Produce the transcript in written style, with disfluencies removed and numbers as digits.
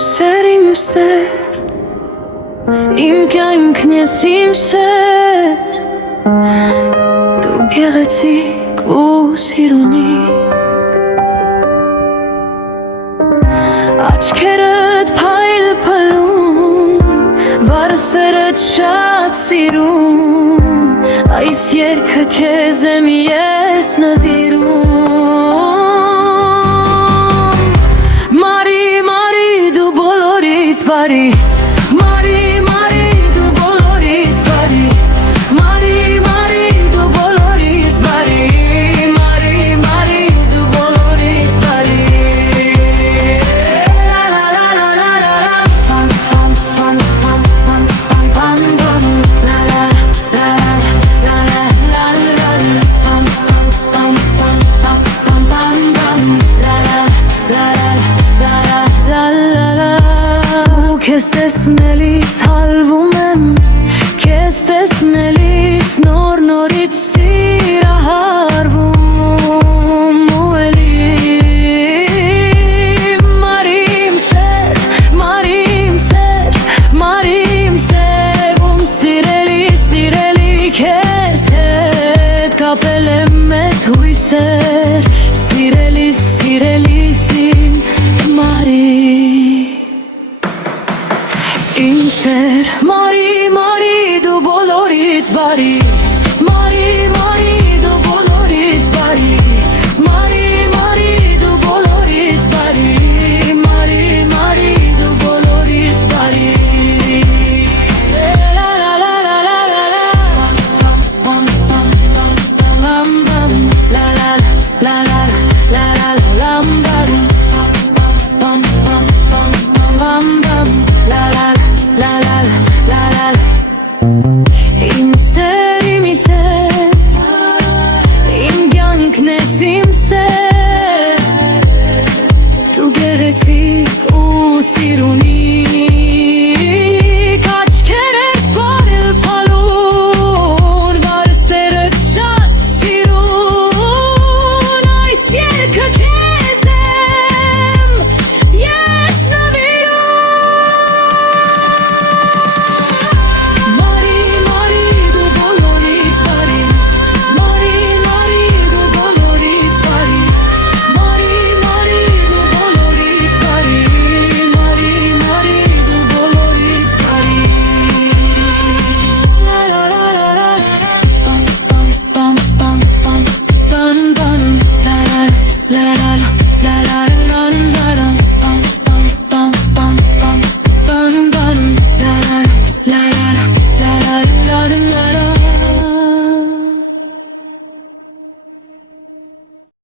Իմ սեր, իմ կյանքն ես իմ սեր, դու գեղեցիկ ու սիրունիկ, աչքերդ փայլ-փայլում, վարսերդ շատ սիրում, այս երգը քեզ եմ ես նվիրում։ Բարի, մարի, մարի, դու բոլորից բարի, մարի, մարի, դու բոլորից բարի, մարի, մարի, դու բոլորից բարի։ La la la la la la la, pam pam pam pam pam pam pam pam, la la la la la la la, pam pam pam pam pam pam pam pam, la la la la la la la. Քեզ տեսնելիս հալվում եմ, քեզ տեսնելիս